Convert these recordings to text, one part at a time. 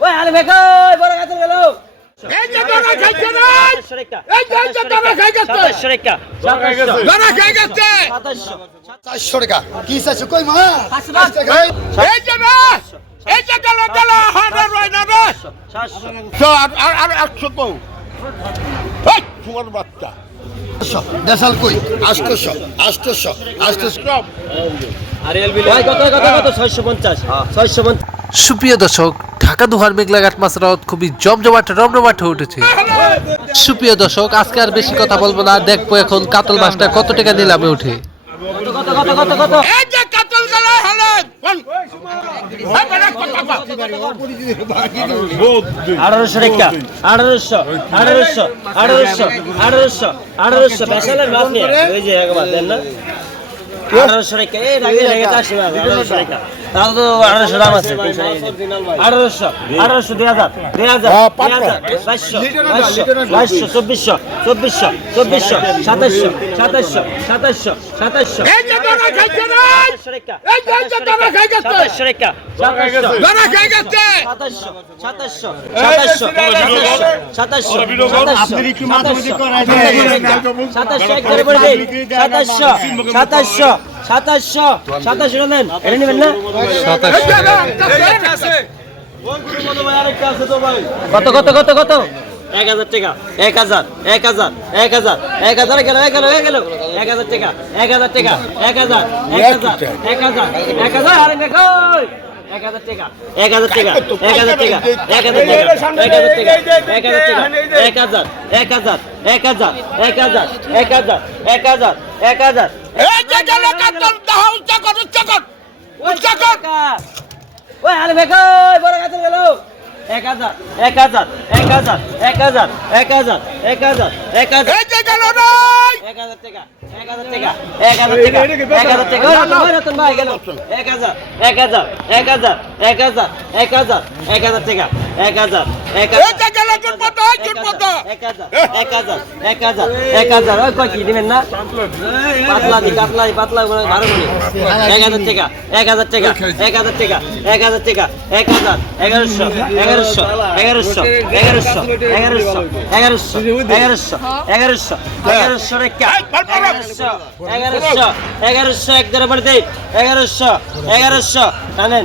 ওই আরে বেকো বড় গাছ গেল এই যে দরা খাইছে সুপ্রিয় দর্শক, ঢাকা দুহার মেঘলাঘাট মাছরাত খুবই জমজমাট, রমরমাট হয়ে উঠেছে। সুপ্রিয় দর্শক, আজকে আর বেশি কথা বলব না, দেখব এখন কাতল মাছটা কত টাকা নিলামে উঠে। আঠারোশো টাকা, আঠারোশো আঠারোশো আঠারোশো আঠারোশো আঠারোশো। বেসালের মাছ নিয়ে, ওই যে একবার, দেন না? আঠারোশো টাকা, এই লাগে লাগে চারশো মাছ, আঠারোশো টাকা। তাহলে তো আঠারোশো দাম আছে। আঠারোশো আঠারোশো দুই হাজার দুই হাজার হ্যাঁ, দুই হাজার বাইশশো বাইশশো চব্বিশশো চব্বিশশো চব্বিশশো সাতাশশো সাতাশশো সাতাশশো সাতাশশো। সাতাশশো সাতাশশো সাতাশশো সাতাশশো নেন। এটা নেবেন না? কত কত কত কত? এক হাজার টাকা এক হাজার এক হাজার এক হাজার এক হাজার গেল এক গেল এক গেল এক হাজার টাকা এক হাজার টাকা এক হাজার এক হাজার এক হাজার এক হাজার আরে দেখো এক হাজার টাকা এক হাজার টাকা এক হাজার টাকা এক হাজার টাকা এক হাজার টাকা এক হাজার এক হাজার এক হাজার এক হাজার এক হাজার এক হাজার এক হাজার এক হাজার ওই আরে বেকো বড় গাছ গেল এক হাজার এক হাজার এক হাজার এক হাজার এক হাজার এক হাজার এক হাজার এক হাজার টাকা এক হাজার টাকা এক হাজার টাকা এক হাজার টাকা এক হাজার এক হাজার এক হাজার এক হাজার এক হাজার এক হাজার টাকা এক হাজার এক হাজার এক হাজার এক হাজার ওই কয় কি দিবেন না? পাতলা দি পাতলা ভালো করে এক হাজার টাকা এক হাজার টাকা এক হাজার টাকা এক হাজার টাকা এক হাজার এগারোশো এগারোশো এগারোশো এগারোশো এগারোশো এগারোশো এগারোশো এগারোশো এগারোশো এগারোশো এগারোশো এগারোশো এক ধরে দেই এগারোশো এগারোশো জানেন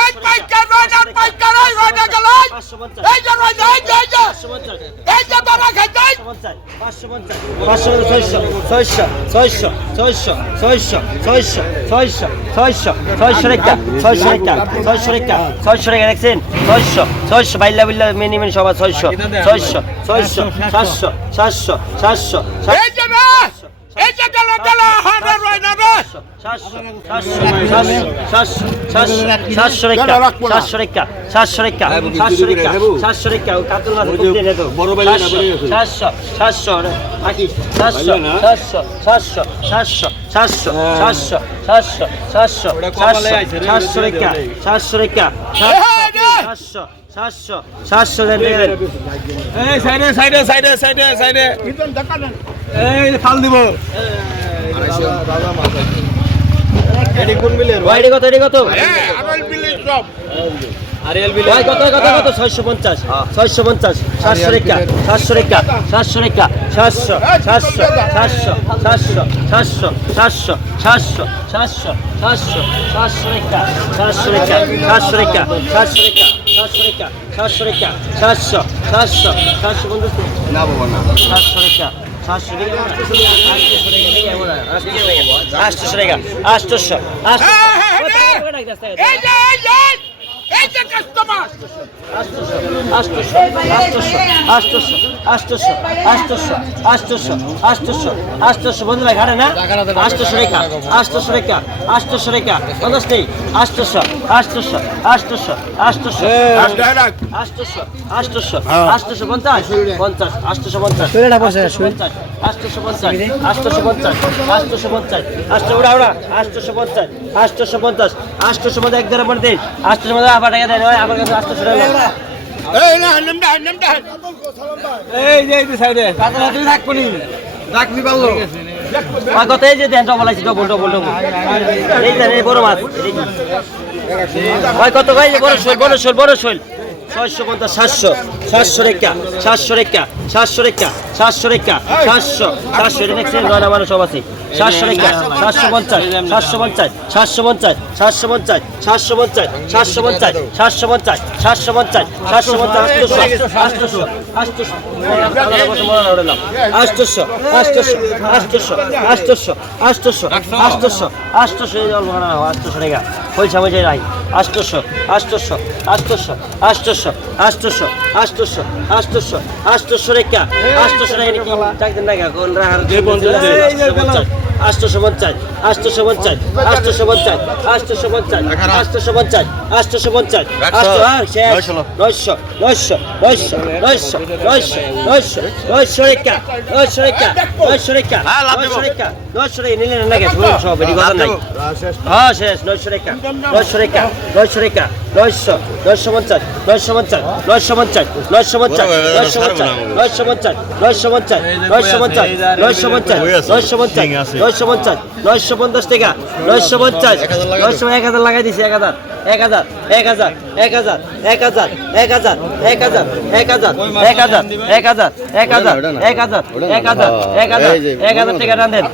এই এই এই কত? গেল গেল এই পাইকা নয় না পাইকা রয়ে গেল। পাঁচশো পঞ্চাশ। এই যে রয়ে যায় এই যে এই যে। মিনি মিনি এই যে গেল গেল রেখা সাতশো রেখা সাতশো সাতশো। সাতশো দেন দেন এই যে গেল গেল হান্ড্রেড রয় না রস সাতশো সাতশো সাতশো সাইডে সাইডে সাইডে সাইডে সাইডে এই ফাল দিব। এডি কোন কত এডি কত? আরএল বিলের সব। আরএল বিলের। ভাই কত কত কত? 650 650 700 রেখা 700 রেখা 700 রেখা 700 700 700 700 700 700 700 700 700 রেখা 700 রেখা 700 রেখা 700 রেখা সাতশো রেখা সাতশো রেখা সাতশো সাতশো না বাবা না। সাতশো রেখা। আটশোশো টাকা। আটশোশো আটশোশো এই যে কাস্টমার আষ্টশো আষ্টশো এক টাকা দেন ওই আমার কাছে আষ্টশো টাকা এই না নেমডা নেমডা এই যে এই যে সাইডে। কাতলা তুই থাকব নি? রাখবি আর কত এই যে দেন ডবল আছে ডবল ডবল ডবল এই এই বড় মাছ যে। ভাই কত ভাই বড় শোল বড় শোল বড় শোল। ছয়শো পঞ্চাশ সাতশো সাতশো রেখা সাতশো রেখা সাতশো রেখা সাতশো রেখা সাতশো সাতশো নামানো সব আছে। সাতশো পঞ্চাশ সাতশো পঞ্চাশ সাতশো পঞ্চাশ সাতশো পঞ্চাশ সাতশো পঞ্চাশ সাতশো পঞ্চাশ সাতশো পঞ্চাশ সাতশো পঞ্চাশ সাতশো পঞ্চাশ সাতশো পঞ্চাশ আটশোশো আটশোশো আটশোশো আটশোশো আটশোশো আটশোশো আটশোশো আটশোশো আটশোশো এই জল ভাড়া আটশোশো টাকা পয়সা আটশোশো আষ্টশো আষ্টশো আষ্টশো আষ্টশো আষ্টশো আষ্টশো আষ্টশো রেখা টাকা নাকি চাকদিন টাকা কোন রাহার আটশোশো পঞ্চাশ। আটশোশো পঞ্চাশ আটশোশো পঞ্চাশ আটশোশো পঞ্চাশ আটশোশো পঞ্চাশ আটশোশো পঞ্চাশ আটশো হ্যাঁ নয়শো নয়শো নয়শো নয়শো নয়শো নয়শো নয়শো রেখা নয়শো রেখা নয়শো রেখা নয়শো রেখা নয়শো রেখা নিলেন না গেছে সব এটি কথা নাই। হ্যাঁ শেষ। নয়শো রেখা নয়শো রেখা নয়শো রেখা নয়শো নয়শো পঞ্চাশ নয়শো পঞ্চাশ নয়শো পঞ্চাশ নয়শো পঞ্চাশ নয়শো পঞ্চাশ নয়শো পঞ্চাশ নয়শো পঞ্চাশ নয়শো পঞ্চাশ নয়শো পঞ্চাশ নয়শো পঞ্চাশ নয়শো পঞ্চাশ নয়শো পঞ্চাশ টাকা নয়শো পঞ্চাশ নয়শো এক হাজার লাগাই দিছি এক হাজার। এক হাজার এক হাজার এক হাজার এক হাজার এক হাজার এক হাজার এক হাজার এক হাজার এক হাজার এক হাজার এক হাজার এক হাজার এক হাজার এক হাজার টাকা টান দেন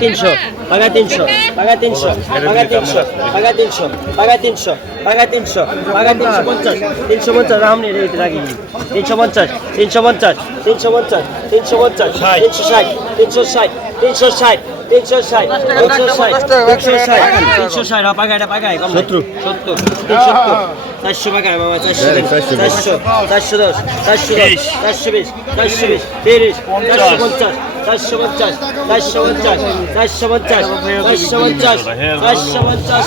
তিনশো তিনশো টাকা তিনশো তিনশো পঞ্চাশ তিনশো পঞ্চাশ রেট রাখি তিনশো পঞ্চাশ তিনশো পঞ্চাশ তিনশো পঞ্চাশ তিনশো পঞ্চাশ তিনশো ষাট তিনশো ষাট তিনশো ষাট তিনশো ষাট তিনশো ষাট তিনশো ষাট তিনশো ষাট পাকায় পাকায় সত্তর। সত্তর তিনশো চারশো পাকায় মামা চারশো চারশো চারশো দশ চারশো দশ চারশো বিশ চারশো বিশ তিরিশ চারশো পঞ্চাশ চারশো পঞ্চাশ চারশো পঞ্চাশ চারশো পঞ্চাশ চারশো পঞ্চাশ চারশো পঞ্চাশ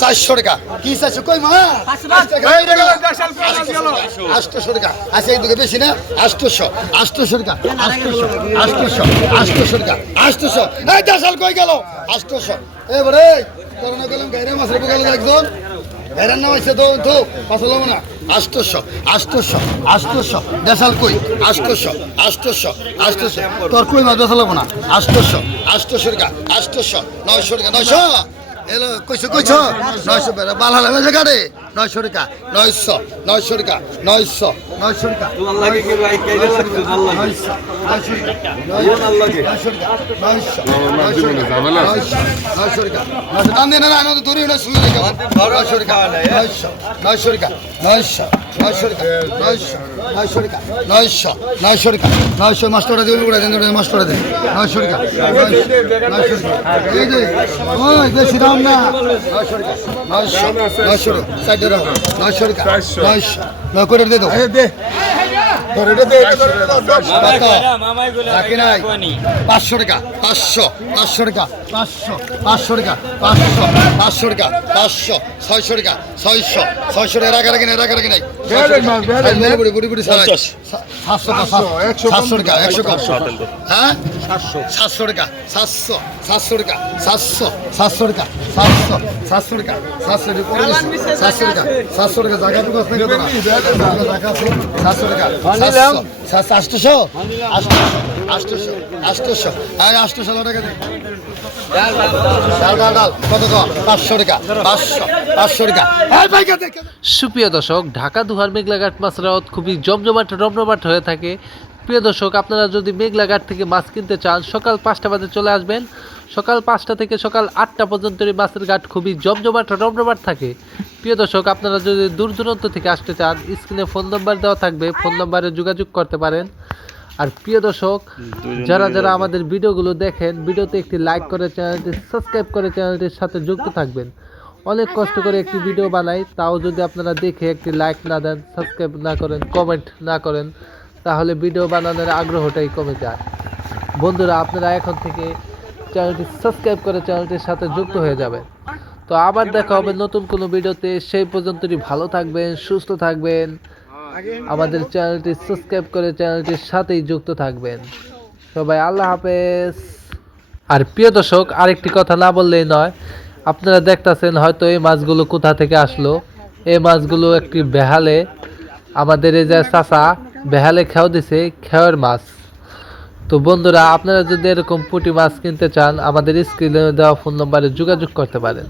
চারশো টাকা। কি চারশো? কই মা? টাকা। আচ্ছা এইদিকে বেশি না? আটশোশো আটশোশো টাকা। আটশোশো আটশোশো আটশোশো টাকা। আটশোশো। এই দেশাল কই গেল? আটশোশো। এবারে করোনা গেলাম গাইরে মাছের বগালে একজন। গাইরের নাম আছে তো তো পাশাল না। দেশাল কই? তোর কই দেশাল টাকা টাকা নয়শো। এলো কইছো কইছো? নয়শো বেড়া বাল হালা গাড়ি নয়শো টাকা নয়শো নয়শো টাকা নয়শো নয়শো টাকা নয়শো মাস্টারটা দেবেন মাস্টারটা দেন নয়শো টাকা নয়শো টাকা নয়শো টাকা নয়শো টাকা নয়শো নয়শো নয় করে দে। পাঁচশো টাকা পাঁচশো পাঁচশো টাকা পাঁচশো পাঁচশো টাকা পাঁচশো পাঁচশো টাকা পাঁচশো ছয়শো টাকা ছয়শো ছয়শো টাকা রাখা রাখি নাই রাখা রাখি নাই বুড়ি বুড়ি বুড়ি সাতশো সাতশো টাকা একশো হ্যাঁ সাতশো টাকা সাতশো সাতশো টাকা সাতশো সাতশো টাকা সাতশো সাতশো টাকা সাতশো টাকা সাতশো টাকা সাতশো টাকা জায়গা তো জায়গা আছে সাতশো টাকা আর টাকা ডাল ডাল ডাল কত পাঁচশো টাকা পাঁচশো পাঁচশো টাকা। এই ভাইকে দেখে সুপ্রিয় দর্শক ঢাকা দুহার মেঘলাঘাট মাছ রাওয়াত খুবই জমজমাট রমরমাট হয়ে থাকে। প্রিয় দর্শক আপনারা যদি মেঘলাঘাট থেকে মাছ কিনতে চান সকাল পাঁচটা বাজে চলে আসবেন। সকাল পাঁচটা থেকে সকাল আটটা পর্যন্ত এই মাছের ঘাট খুবই জমজমাট রমরমাট থাকে। প্রিয় দর্শক আপনারা যদি দূর দূরান্ত থেকে আসতে চান স্ক্রিনে ফোন নাম্বার দেওয়া থাকবে ফোন নাম্বারে যোগাযোগ করতে পারেন। আর প্রিয় দর্শক যারা যারা আমাদের ভিডিওগুলো দেখেন ভিডিওতে একটি লাইক করে চ্যানেলটি সাবস্ক্রাইব করে চ্যানেলটির সাথে যুক্ত থাকবেন। অনেক কষ্ট করে একটি ভিডিও বানাই তাও যদি আপনারা দেখে একটি লাইক না দেন সাবস্ক্রাইব না করেন কমেন্ট না করেন তাহলে ভিডিও বানানোর আগ্রহটাই কমে যায়। বন্ধুরা, আপনারা এখন থেকে চ্যানেলটি সাবস্ক্রাইব করে চ্যানেলটির সাথে যুক্ত হয়ে যাবেন। তো আবার দেখা হবে নতুন কোনো ভিডিওতে। সেই পর্যন্তই ভালো থাকবেন, সুস্থ থাকবেন। আমাদের চ্যানেলটি সাবস্ক্রাইব করে চ্যানেলটির সাথেই যুক্ত থাকবেন। সবাই আল্লাহ হাফেজ। আর প্রিয় দর্শক, আরেকটি কথা না বললেই নয়, আপনারা দেখতাছেন হয়তো এই মাছগুলো কোথা থেকে আসলো। এই মাছগুলো একটি বেহালে। আমাদের এই যে চাষা বেহালে খেয়াও দিছে খেয়ের মাছ। তো বন্ধুরা, আপনারা যদি এরকম পুঁটি মাছ কিনতে চান, আমাদের স্ক্রিনে দেওয়া ফোন নম্বরে যোগাযোগ করতে পারেন।